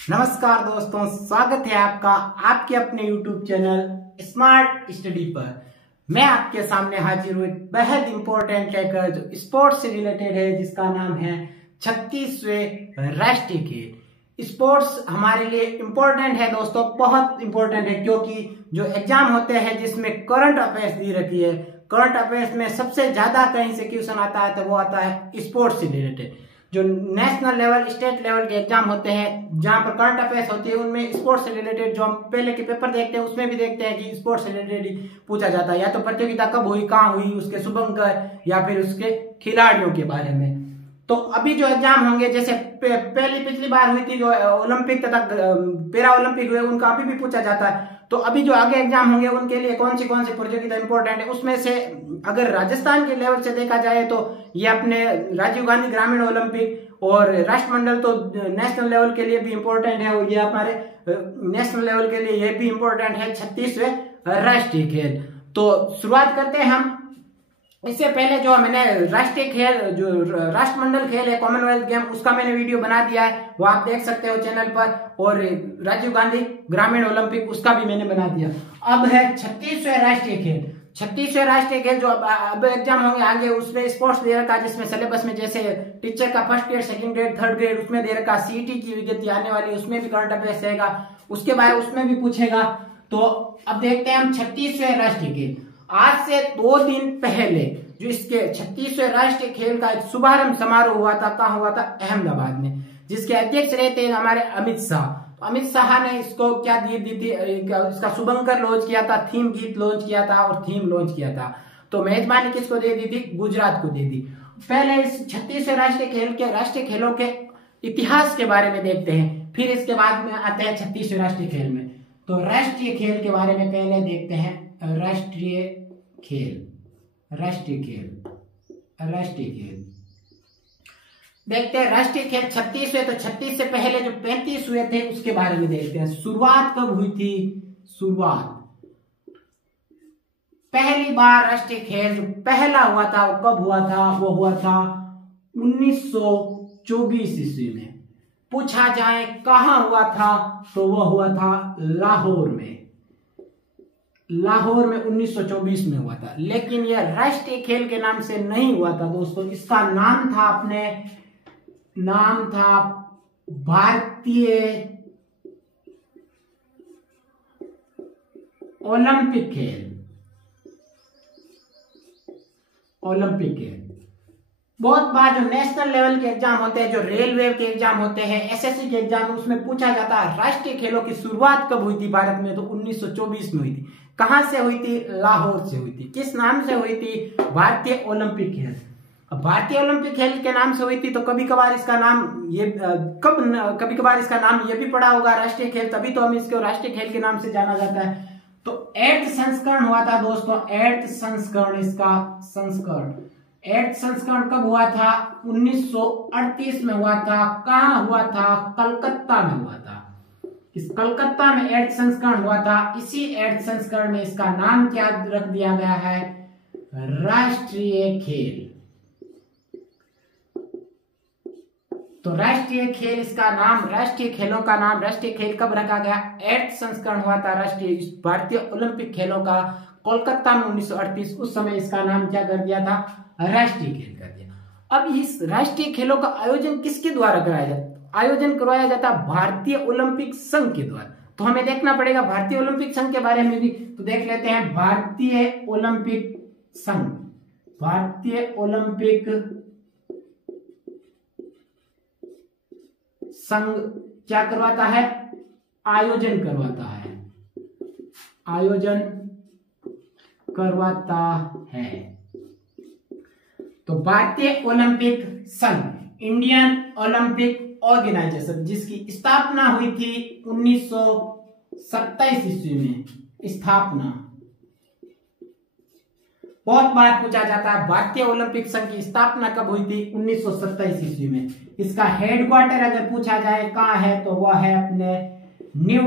नमस्कार दोस्तों, स्वागत है आपका आपके अपने YouTube चैनल स्मार्ट स्टडी पर। मैं आपके सामने हाजिर हुई बेहद इंपॉर्टेंट लेकर जो स्पोर्ट्स से रिलेटेड है, जिसका नाम है 36वें राष्ट्रीय खेल। स्पोर्ट्स हमारे लिए इम्पोर्टेंट है दोस्तों, बहुत इंपॉर्टेंट है, क्योंकि जो एग्जाम होते हैं जिसमें करंट अफेयर्स दी रखी है, करंट अफेयर्स में सबसे ज्यादा कहीं से क्वेश्चन आता है तो वो आता है स्पोर्ट्स से रिलेटेड। जो नेशनल लेवल, स्टेट लेवल के एग्जाम होते हैं जहां पर करंट अफेयर्स होती है, उनमें स्पोर्ट्स से रिलेटेड जो हम पहले के पेपर देखते हैं उसमें भी देखते हैं कि स्पोर्ट्स से रिलेटेड ही पूछा जाता है, या तो प्रतियोगिता कब हुई, कहाँ हुई, उसके शुभंकर या फिर उसके खिलाड़ियों के बारे में। तो अभी जो एग्जाम होंगे, जैसे पिछली बार हुई थी जो ओलंपिक तथा पैरा ओलंपिक हुए, उनका अभी भी पूछा जाता है। तो अभी जो आगे एग्जाम होंगे उनके लिए कौन सी प्रतियोगिता इंपॉर्टेंट है, उसमें से अगर राजस्थान के लेवल से देखा जाए तो ये अपने राजीव गांधी ग्रामीण ओलंपिक, और राष्ट्रमंडल तो नेशनल लेवल के लिए भी इम्पोर्टेंट है, और ये हमारे नेशनल लेवल के लिए ये भी इम्पोर्टेंट है 36वें राष्ट्रीय खेल। तो शुरुआत करते हैं हम। इससे पहले जो मैंने राष्ट्रीय खेल, जो राष्ट्रमंडल खेल है कॉमनवेल्थ गेम, उसका मैंने वीडियो बना दिया है, वो आप देख सकते हो चैनल पर, और राजीव गांधी ग्रामीण ओलंपिक उसका भी मैंने बना दिया। अब है 36वें राष्ट्रीय खेल। 36वें राष्ट्रीय खेल जो अब एग्जाम होंगे आगे, उसमें स्पोर्ट्स दे रखा, जिसमें सिलेबस में जैसे टीचर का first grade, second grade, third grade उसमें दे रखा, सीईटी की विज्ञप्ति आने वाली उसमें भी करंट अफेयर्स रहेगा, उसके बारे उसमें भी पूछेगा। तो अब देखते हैं हम 36वें राष्ट्रीय खेल। आज से 2 दिन पहले जो इसके 36वें राष्ट्रीय खेल का एक शुभारंभ समारोह हुआ था, कहाँ हुआ था? अहमदाबाद में, जिसके अध्यक्ष रहते हैं हमारे अमित शाह। अमित शाह ने इसको क्या दी थी, इसका शुभंकर लॉन्च किया था, थीम गीत लॉन्च किया था और थीम लॉन्च किया था। तो मेजबानी किसको दे दी थी? गुजरात को दे दी। पहले इस 36वें राष्ट्रीय खेलों के इतिहास के बारे में देखते हैं, फिर इसके बाद में आते हैं 36वें राष्ट्रीय खेल में। तो राष्ट्रीय खेल के बारे में पहले देखते हैं। राष्ट्रीय खेल देखते हैं। राष्ट्रीय खेल 36वें, तो 36 से पहले जो 35 हुए थे उसके बारे में देखते हैं। शुरुआत कब हुई थी? पहली बार राष्ट्रीय खेल जो पहला हुआ था वो कब हुआ था? वो हुआ था 1924 ईस्वी में। पूछा जाए कहां हुआ था, तो वो हुआ था लाहौर में। 1924 में हुआ था। लेकिन यह राष्ट्रीय खेल के नाम से नहीं हुआ था दोस्तों, इसका नाम था भारतीय ओलंपिक खेल। बहुत बार जो नेशनल लेवल के एग्जाम होते हैं, जो रेलवे के एग्जाम होते हैं, एसएससी के एग्जाम, उसमें पूछा जाता है राष्ट्रीय खेलों की शुरुआत कब हुई थी भारत में? तो 1924 में हुई थी। कहां से हुई थी? लाहौर से हुई थी। किस नाम से हुई थी? भारतीय ओलंपिक खेल। अब भारतीय ओलंपिक खेल के नाम से हुई थी, तो कभी कभार इसका नाम ये भी पड़ा होगा राष्ट्रीय खेल, तभी तो हम इसको राष्ट्रीय खेल के नाम से जाना जाता है। तो 8th संस्करण हुआ था दोस्तों, 8th संस्करण, इसका संस्करण 8th संस्करण कब हुआ था? 1938 में हुआ था। कहां हुआ था? कलकत्ता में हुआ था। इस कलकत्ता में 8th संस्करण हुआ था। इसी 8th संस्करण में इसका नाम क्या रख दिया गया है? राष्ट्रीय खेल। तो राष्ट्रीय खेल, इसका नाम, राष्ट्रीय खेलों का नाम, राष्ट्रीय खेल कब रखा गया? 8th संस्करण हुआ था राष्ट्रीय भारतीय ओलंपिक खेलों का कोलकाता में 1938। उस समय इसका नाम क्या कर दिया था? राष्ट्रीय खेल कर दिया। अब इस राष्ट्रीय खेलों का आयोजन किसके द्वारा कराया जाता? आयोजन करवाया जाता भारतीय ओलंपिक संघ के द्वारा। तो हमें देखना पड़ेगा भारतीय ओलंपिक संघ के बारे में भी, तो देख लेते हैं। भारतीय ओलंपिक संघ, भारतीय ओलंपिक संघ क्या करवाता है? आयोजन करवाता है। तो भारतीय ओलंपिक संघ, इंडियन ओलंपिक ऑर्गेनाइजेशन, जिसकी स्थापना हुई थी 1927 ईस्वी में। स्थापना बहुत बार पूछा जाता है, भारतीय ओलंपिक संघ की स्थापना कब हुई थी? 1927 ईस्वी में। इसका हेडक्वार्टर अगर पूछा जाए कहाँ है, तो वह है अपने न्यू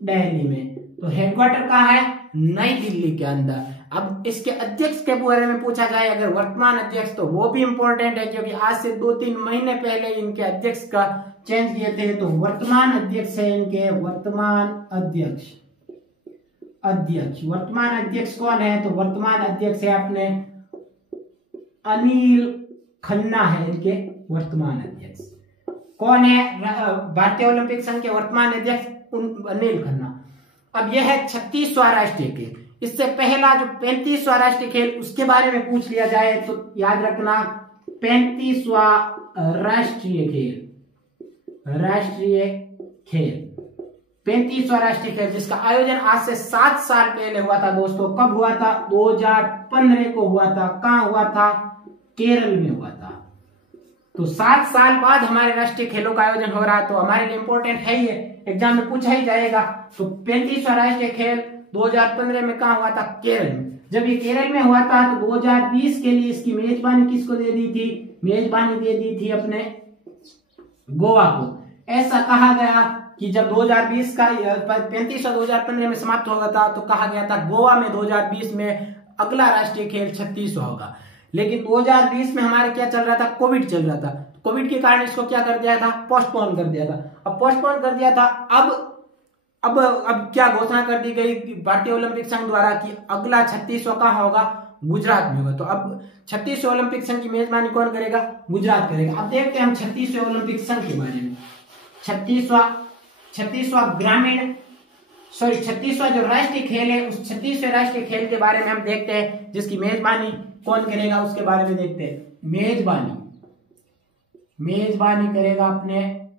दिल्ली में। तो हेडक्वार्टर कहाँ है? नई दिल्ली के अंदर। अब इसके अध्यक्ष के बारे में पूछा जाए अगर वर्तमान अध्यक्ष, तो वो भी इंपॉर्टेंट है क्योंकि आज से 2-3 महीने पहले इनके अध्यक्ष का चेंज किए थे। तो वर्तमान अध्यक्ष है इनके, वर्तमान अध्यक्ष वर्तमान अध्यक्ष कौन है? तो वर्तमान अध्यक्ष है अपने अनिल खन्ना है इनके वर्तमान अध्यक्ष। कौन है? भारतीय ओलंपिक संघ के वर्तमान अध्यक्ष अनिल खन्ना। अब यह है 36वां राष्ट्रीय खेल। इससे पहला जो 35वां राष्ट्रीय खेल उसके बारे में पूछ लिया जाए तो याद रखना 35वां राष्ट्रीय खेल 35वां राष्ट्रीय खेल जिसका आयोजन आज से 7 साल पहले हुआ था दोस्तों। कब हुआ था? 2015 को हुआ था। कहां हुआ था? केरल में हुआ था। तो 7 साल बाद हमारे राष्ट्रीय खेलों का आयोजन हो रहा है, तो हमारे लिए इंपॉर्टेंट है, ये एग्जाम में पूछा ही जाएगा। तो 35वां राष्ट्रीय खेल 2015 में कहां हुआ था? केरल में। जब ये केरल में हुआ था तो 2020 के लिए इसकी मेजबानी किसको दे दी थी? मेजबानी दे दी थी अपने गोवा को। ऐसा कहा गया कि जब 2020 का 35वां 2015 में समाप्त हो गया था तो कहा गया था गोवा में 2020 में अगला राष्ट्रीय खेल 36वां होगा। लेकिन 2020 में हमारे क्या चल रहा था? कोविड चल रहा था। कोविड के कारण इसको क्या कर दिया था? पोस्टपोन कर दिया था। अब पोस्टपोन कर दिया था, अब क्या घोषणा कर दी गई भारतीय ओलंपिक संघ द्वारा कि अगला 36वां कहां होगा? गुजरात में होगा। तो अब 36वें ओलंपिक संघ की मेजबानी कौन करेगा? गुजरात करेगा। अब देखते हैं हम 36वें ओलंपिक संघ के बारे में। 36वां जो राष्ट्रीय खेल है उस 36वें राष्ट्रीय खेल के बारे में हम देखते हैं, जिसकी मेजबानी कौन करेगा उसके बारे में देखते हैं। मेजबानी करेगा अपने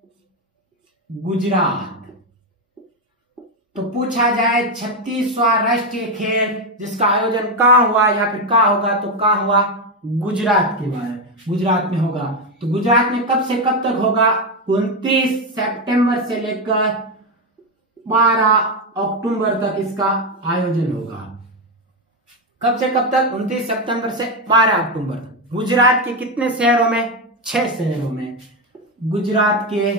गुजरात। तो पूछा जाए 36वां राष्ट्रीय खेल जिसका आयोजन कहां हुआ या फिर कहां होगा, तो कहां हुआ? गुजरात के बारे में। गुजरात में होगा। तो गुजरात में कब से कब तक होगा? 29 सितंबर से लेकर 12 अक्टूबर तक इसका आयोजन होगा। कब से कब तक? 29 सितंबर से 12 अक्टूबर तक। गुजरात के कितने शहरों में? 6 शहरों में। गुजरात के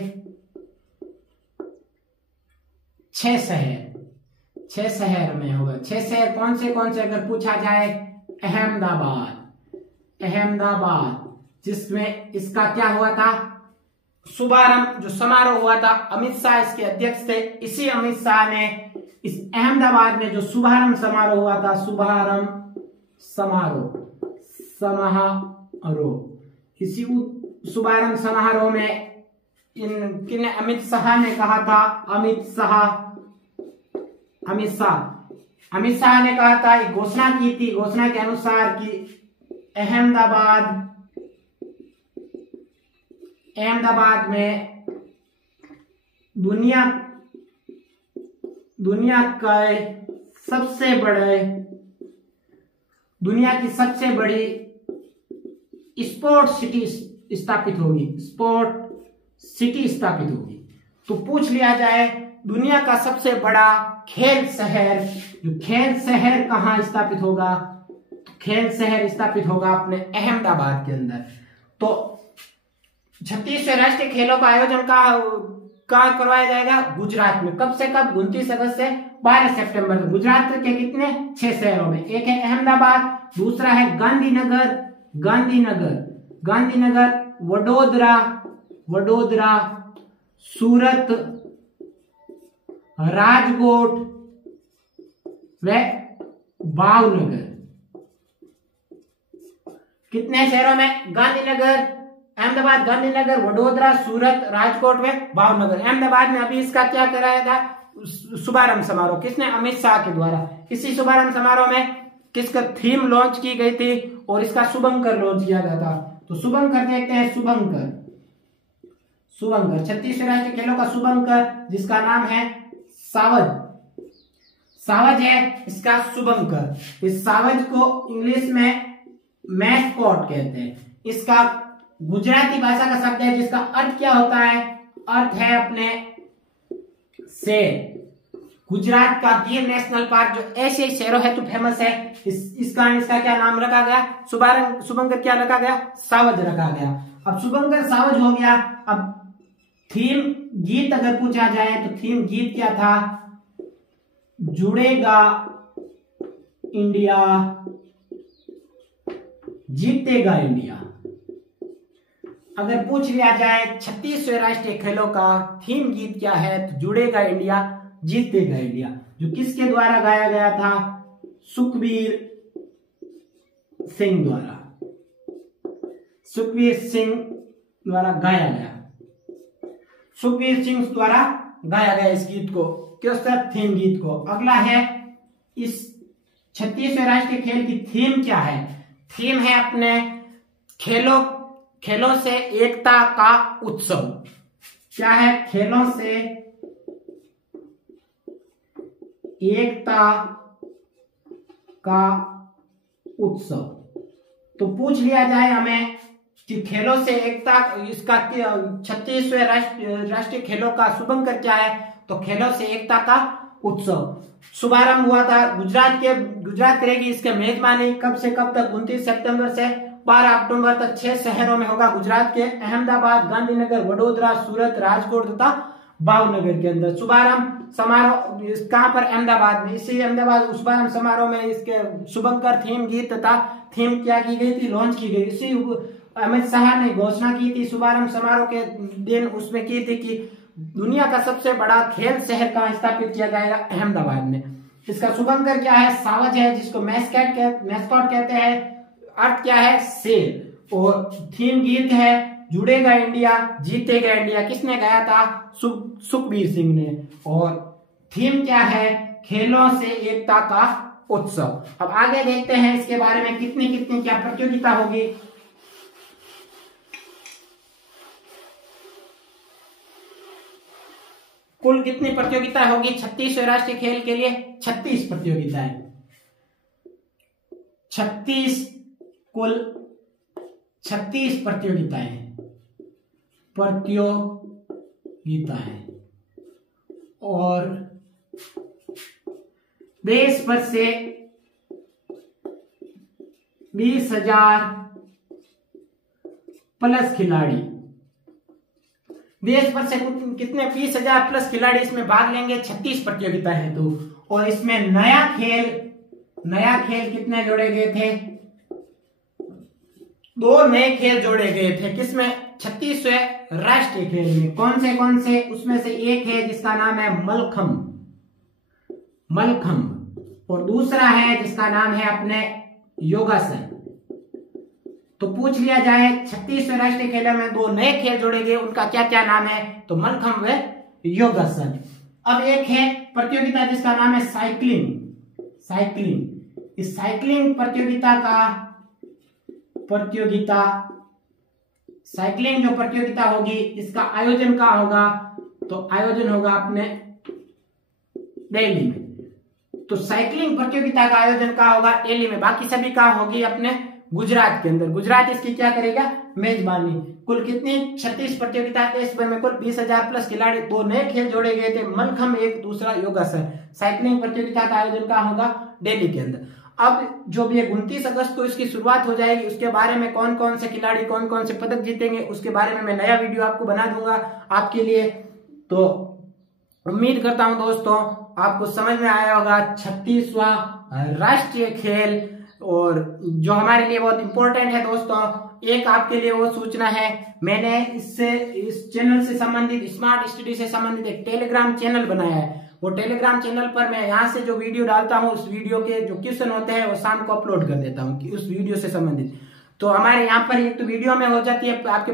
6 शहर में होगा। 6 शहर कौन से अगर पूछा जाए? अहमदाबाद जिसमें इसका क्या हुआ था? शुभारंभ जो समारोह हुआ था, अमित शाह इसके अध्यक्ष थे। इसी अमित शाह ने इस अहमदाबाद में जो शुभारंभ समारोह हुआ था, इसी शुभारंभ समारोह में अमित शाह ने कहा था, अमित शाह ने कहा था, घोषणा की थी, घोषणा के अनुसार कि अहमदाबाद में दुनिया की सबसे बड़ी स्पोर्ट सिटी स्थापित होगी। तो पूछ लिया जाए दुनिया का सबसे बड़ा खेल शहर कहां स्थापित होगा? खेल शहर स्थापित होगा अपने अहमदाबाद के अंदर। तो 36वें राष्ट्रीय खेलों का आयोजन कहां करवाया जाएगा? गुजरात में। कब से कब? 29 अगस्त से 12 सितंबर तक। गुजरात के कितने? 6 शहरों में। एक है अहमदाबाद, दूसरा है गांधीनगर, वडोदरा, सूरत, राजकोट व भावनगर। कितने शहरों में? अहमदाबाद, गांधीनगर, वडोदरा, सूरत, राजकोट व भावनगर। अहमदाबाद में अभी इसका क्या कराया था? शुभारंभ समारोह। किसने? अमित शाह के द्वारा। इसी शुभारंभ समारोह में किसका थीम लॉन्च की गई थी और इसका शुभंकर लॉन्च किया गया था। तो शुभंकर देखते हैं। शुभंकर 36वें राष्ट्रीय खेलों का शुभंकर जिसका नाम है सावज है इसका शुभंकर। इस सावज को इंग्लिश में मैस्कॉट कहते हैं। इसका गुजराती भाषा का शब्द है जिसका अर्थ क्या होता है? अर्थ है अपने शेर। गुजरात का गिर नेशनल पार्क जो एशियाई शेरों हेतु फेमस है, इसका क्या नाम रखा गया? शुभंकर क्या रखा गया? सावज रखा गया। अब शुभंकर सावज हो गया। अब थीम गीत अगर पूछा जाए तो थीम गीत क्या था? जुड़ेगा इंडिया, जीतेगा इंडिया। अगर पूछ लिया जाए 36वें राष्ट्रीय खेलों का थीम गीत क्या है, तो जुड़ेगा इंडिया, जीतेगा इंडिया, जो किसके द्वारा गाया गया था? सुखबीर सिंह द्वारा, सुखबीर सिंह द्वारा गाया गया, सुखबीर सिंह द्वारा गाया गया इस गीत को, किस थीम गीत को। अगला है, इस 36वें राष्ट्रीय खेल की थीम क्या है? थीम है अपने खेलों से एकता का उत्सव। क्या है? खेलों से एकता का उत्सव। तो पूछ लिया जाए हमें कि खेलों से एकता, इसका 36वें राष्ट्रीय खेलों का शुभंकर क्या है? तो खेलों से एकता का उत्सव शुभारंभ हुआ था गुजरात करेगी इसके मेजबानी। कब से कब तक? 29 सितंबर से 12 अक्टूबर तक 6 शहरों में होगा। गुजरात के अहमदाबाद, गांधीनगर, वडोदरा, सूरत, राजकोट तथा भावनगर के अंदर। शुभारंभ समारोह कहां पर? अहमदाबाद में। इसी अहमदाबाद शुभारंभ समारोह में इसके शुभंकर थीम गीत तथा थीम क्या की गई थी? लॉन्च की गई। इसी अमित शाह ने घोषणा की थी शुभारंभ समारोह के दिन, उसमें की थी कि दुनिया का सबसे बड़ा खेल शहर कहां स्थापित किया जाएगा? अहमदाबाद में। इसका शुभंकर क्या है? सावज है, जिसको मैस्कॉट कहते हैं। अर्थ क्या है? शेर। और थीम गीत है जुड़ेगा इंडिया, जीतेगा इंडिया। किसने गाया था? सुखबीर सिंह ने। और थीम क्या है? खेलों से एकता का उत्सव। अब आगे देखते हैं इसके बारे में, कितनी कितनी क्या प्रतियोगिता होगी। कुल कितनी प्रतियोगिता होगी 36वें राष्ट्रीय खेल के लिए? 36 प्रतियोगिताएं। 36 कुल 36 प्रतियोगिताएं और देश भर से 20,000 प्लस खिलाड़ी, देश भर से कितने? 20,000 प्लस खिलाड़ी इसमें भाग लेंगे 36 प्रतियोगिता है तो। और इसमें नया खेल कितने जोड़े गए थे? 2 नए खेल जोड़े गए थे। किसमें? 36वें राष्ट्रीय खेल में। कौन से? उसमें से एक है जिसका नाम है मलखंब, और दूसरा है जिसका नाम है अपने योगासन। तो पूछ लिया जाए 36वें राष्ट्रीय खेलों में 2 नए खेल जोड़े गए, उनका क्या क्या नाम है? तो मलखंब व योगासन। अब एक है प्रतियोगिता जिसका नाम है साइकिलिंग। इस साइकिलिंग साइकिलिंग जो प्रतियोगिता होगी, इसका आयोजन कहाँ होगा? तो आयोजन होगा अपने दिल्ली में। तो साइकिलिंग प्रतियोगिता का आयोजन कहाँ होगा? दिल्ली में। बाकी सभी कहाँ होगी? अपने गुजरात के अंदर। गुजरात इसकी क्या करेगा? मेजबानी। कुल कितनी? 36 प्रतियोगिता थे। इस पर में कुल 20,000 प्लस खिलाड़ी। 2 नए खेल जोड़े गए थे, मलखंब एक, दूसरा योगासन। साइकिलिंग प्रतियोगिता का आयोजन कहाँ होगा? दिल्ली के अंदर। अब जो भी 29 अगस्त को इसकी शुरुआत हो जाएगी, उसके बारे में कौन कौन से खिलाड़ी कौन कौन से पदक जीतेंगे, उसके बारे में मैं नया वीडियो आपको बना दूंगा आपके लिए। तो उम्मीद करता हूं दोस्तों आपको समझ में आया होगा 36वां राष्ट्रीय खेल, और जो हमारे लिए बहुत इंपॉर्टेंट है दोस्तों। एक आपके लिए वो सूचना है, मैंने इस चैनल से संबंधित, स्मार्ट स्टडी से संबंधित एक टेलीग्राम चैनल बनाया है। वो टेलीग्राम चैनल पर मैं यहाँ से जो वीडियो डालता हूँ, उस वीडियो के जो क्वेश्चन होते हैं वो शाम को अपलोड कर देता हूँ कि उस वीडियो से संबंधित। तो हमारे यहाँ पर एक तो वीडियो में हो जाती है आपके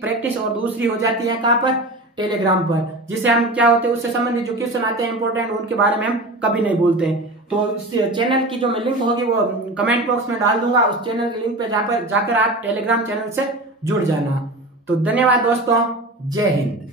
प्रैक्टिस, और दूसरी हो जाती है कहाँ पर? टेलीग्राम पर, जिससे हम क्या होते हैं उससे संबंधित जो क्वेश्चन आते हैं इंपॉर्टेंट, उनके बारे में हम कभी नहीं बोलते हैं। तो इस चैनल की जो मैं लिंक होगी वो कमेंट बॉक्स में डाल दूंगा। उस चैनल के लिंक पे जाकर आप टेलीग्राम चैनल से जुड़ जाना। तो धन्यवाद दोस्तों, जय हिंद।